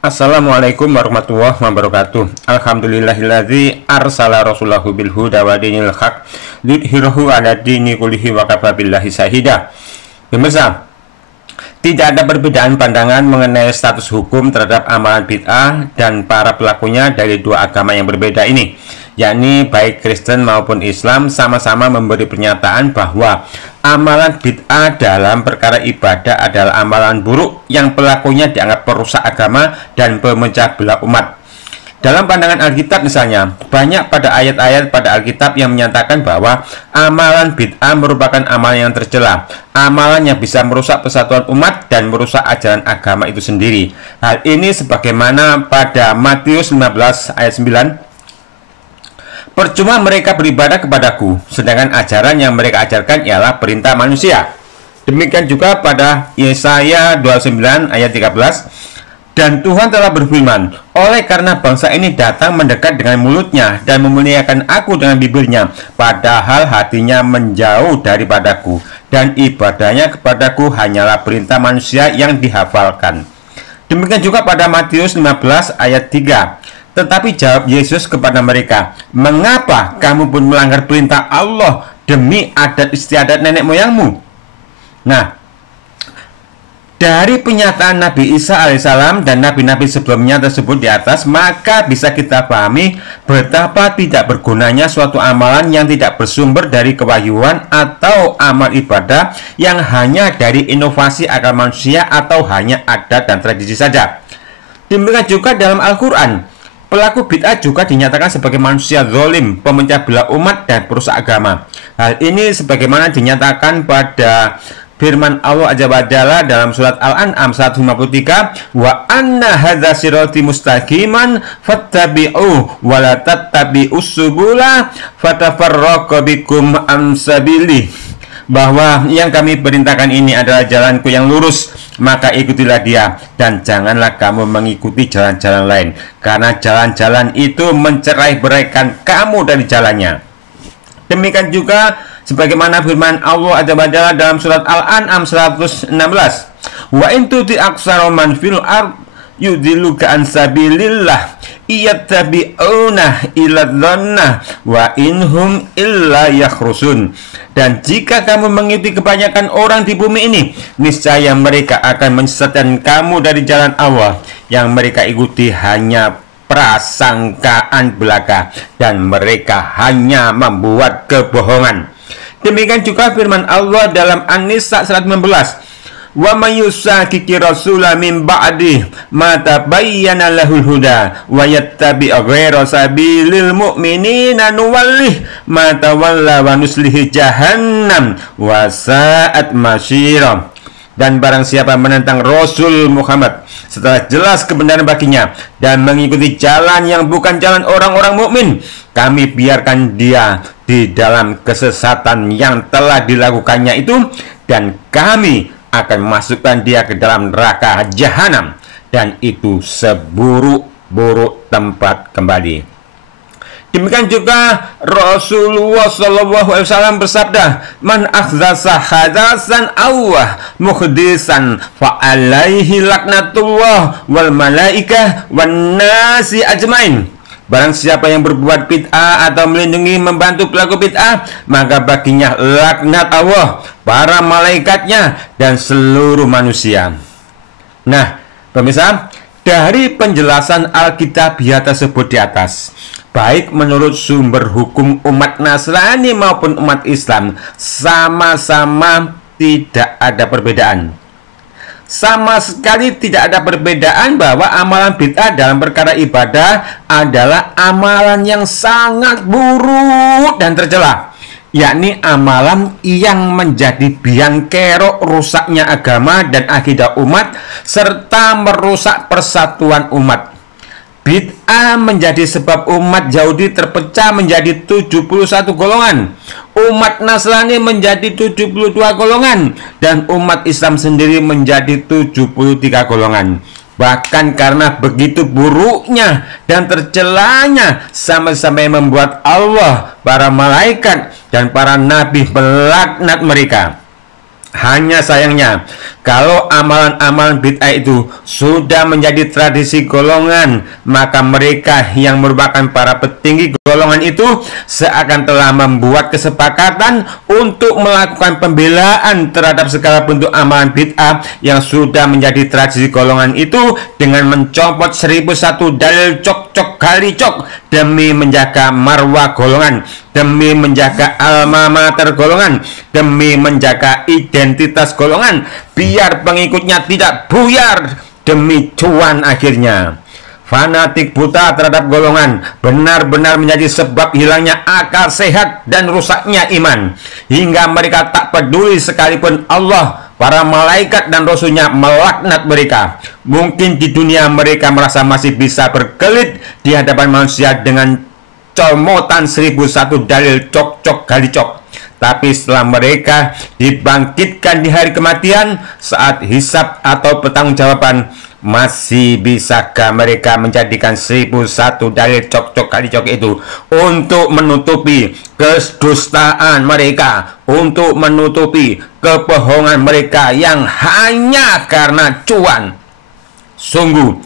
Assalamualaikum warahmatullahi wabarakatuh. Alhamdulillahilladzi arsala rasulahu bil huda wa dinil haq lidhhirahu 'ala dini kullihi wa kafa billahi syahida. Pemirsa, tidak ada perbedaan pandangan mengenai status hukum terhadap amalan bid'ah dan para pelakunya dari dua agama yang berbeda ini, yakni baik Kristen maupun Islam sama-sama memberi pernyataan bahwa amalan bid'ah dalam perkara ibadah adalah amalan buruk yang pelakunya dianggap perusak agama dan pemecah belah umat. Dalam pandangan Alkitab misalnya, banyak pada ayat-ayat pada Alkitab yang menyatakan bahwa amalan bid'ah merupakan amalan yang tercela, amalan yang bisa merusak persatuan umat dan merusak ajaran agama itu sendiri. Hal ini sebagaimana pada Matius 15 ayat 9, percuma mereka beribadah kepadaku, sedangkan ajaran yang mereka ajarkan ialah perintah manusia. Demikian juga pada Yesaya 29 ayat 13, dan Tuhan telah berfirman, oleh karena bangsa ini datang mendekat dengan mulutnya dan memuliakan aku dengan bibirnya, padahal hatinya menjauh daripadaku, dan ibadahnya kepadaku hanyalah perintah manusia yang dihafalkan. Demikian juga pada Matius 15 ayat 3. Tetapi jawab Yesus kepada mereka, mengapa kamu pun melanggar perintah Allah demi adat istiadat nenek moyangmu? Nah, dari pernyataan Nabi Isa alaihissalam dan nabi-nabi sebelumnya tersebut di atas, maka bisa kita pahami betapa tidak bergunanya suatu amalan yang tidak bersumber dari kewahyuan atau amal ibadah yang hanya dari inovasi akal manusia atau hanya adat dan tradisi saja. Demikian juga dalam Al-Quran, pelaku bid'ah juga dinyatakan sebagai manusia zalim, pemecah belah umat dan perusak agama. Hal ini sebagaimana dinyatakan pada firman Allah Azza wa Jalla dalam surat Al-An'am 153, wa anna hadza sirati mustaqiman fattabi'u wa la tattabi'us subula fatafarraqu bikum an sabilihi, bahwa yang kami perintahkan ini adalah jalanku yang lurus, maka ikutilah dia, dan janganlah kamu mengikuti jalan-jalan lain, karena jalan-jalan itu mencerai-beraikan kamu dari jalannya. Demikian juga sebagaimana firman Allah Azza wa Jalla dalam surat Al-An'am 116, wa in tuti aksara man fil ard yudilluka an sabilillah iyattabi'una illa dhanna wa inhum illa yakhrusun. Dan jika kamu mengikuti kebanyakan orang di bumi ini, niscaya mereka akan menyesatkan kamu dari jalan Allah. Yang mereka ikuti hanya prasangkaan belaka, dan mereka hanya membuat kebohongan. Demikian juga firman Allah dalam An-Nisa 119, wa may yushaqiqi rasula min ba'di ma tabayyana lahul huda wa yattabi' ghayra sabilil mu'minina nuwallih ma tawalla wa nuslihi jahannam wa sa'at masyira. Dan barang siapa menentang Rasul Muhammad setelah jelas kebenaran baginya dan mengikuti jalan yang bukan jalan orang-orang mukmin, kami biarkan dia di dalam kesesatan yang telah dilakukannya itu, dan kami akan masukkan dia ke dalam neraka jahanam, dan itu seburuk-buruk tempat kembali. Demikian juga Rasulullah SAW bersabda, man akhdasa hadasan awah muhdisan fa'alaihi laknatullah wal malaikah wan nasi ajmain. Barang siapa yang berbuat bid'ah atau melindungi membantu pelaku bid'ah, maka baginya laknat Allah, para malaikatnya, dan seluruh manusia. Nah, pemirsa, dari penjelasan Alkitabiah tersebut di atas, baik menurut sumber hukum umat Nasrani maupun umat Islam, sama-sama tidak ada perbedaan. Sama sekali tidak ada perbedaan bahwa amalan bid'ah dalam perkara ibadah adalah amalan yang sangat buruk dan tercela, yakni amalan yang menjadi biang kerok rusaknya agama dan akidah umat serta merusak persatuan umat. Bid'ah menjadi sebab umat Yahudi terpecah menjadi 71 golongan, umat Nasrani menjadi 72 golongan, dan umat Islam sendiri menjadi 73 golongan. Bahkan karena begitu buruknya dan tercelanya, sampai-sampai membuat Allah, para malaikat, dan para nabi melaknat mereka. Hanya sayangnya, Kalau amalan-amalan bid'ah itu sudah menjadi tradisi golongan, maka mereka yang merupakan para petinggi golongan itu seakan telah membuat kesepakatan untuk melakukan pembelaan terhadap segala bentuk amalan bid'ah yang sudah menjadi tradisi golongan itu dengan mencopot 1001 dalil cok-cok kali cok demi menjaga marwah golongan, demi menjaga alma mater golongan, demi menjaga identitas golongan, biar pengikutnya tidak buyar demi cuan. Akhirnya fanatik buta terhadap golongan benar-benar menjadi sebab hilangnya akal sehat dan rusaknya iman, hingga mereka tak peduli sekalipun Allah, para malaikat dan rasulnya melaknat mereka. Mungkin di dunia mereka merasa masih bisa berkelit di hadapan manusia dengan comotan 1001 dalil cok-cok gali cok. Tapi setelah mereka dibangkitkan di hari kematian, saat hisab atau pertanggungjawaban, masih bisakah mereka menjadikan 1001 dalil cok-cok kali cok itu untuk menutupi kedustaan mereka, untuk menutupi kebohongan mereka yang hanya karena cuan? Sungguh,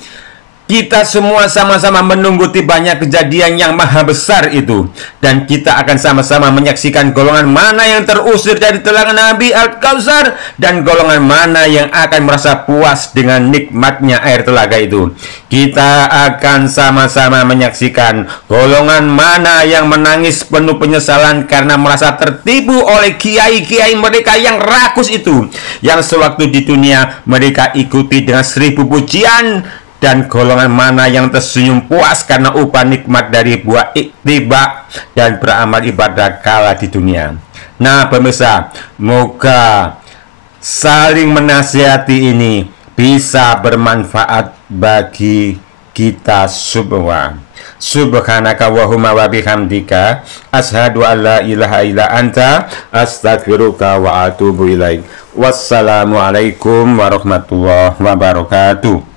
kita semua sama-sama menunggu tibanya kejadian yang maha besar itu, dan kita akan sama-sama menyaksikan golongan mana yang terusir dari telaga Nabi Al-Kautsar dan golongan mana yang akan merasa puas dengan nikmatnya air telaga itu. Kita akan sama-sama menyaksikan golongan mana yang menangis penuh penyesalan karena merasa tertipu oleh kiai-kiai mereka yang rakus itu, yang sewaktu di dunia mereka ikuti dengan 1000 pujian, dan golongan mana yang tersenyum puas karena upah nikmat dari buah iktiba dan beramal ibadah kala di dunia. Nah pemirsa, moga saling menasihati ini bisa bermanfaat bagi kita semua. Subhanaka wahumma wa bihamdika asyhadu an la ilaha illa anta astaghfiruka wa atubu ilaik. Wassalamualaikum warahmatullahi wabarakatuh.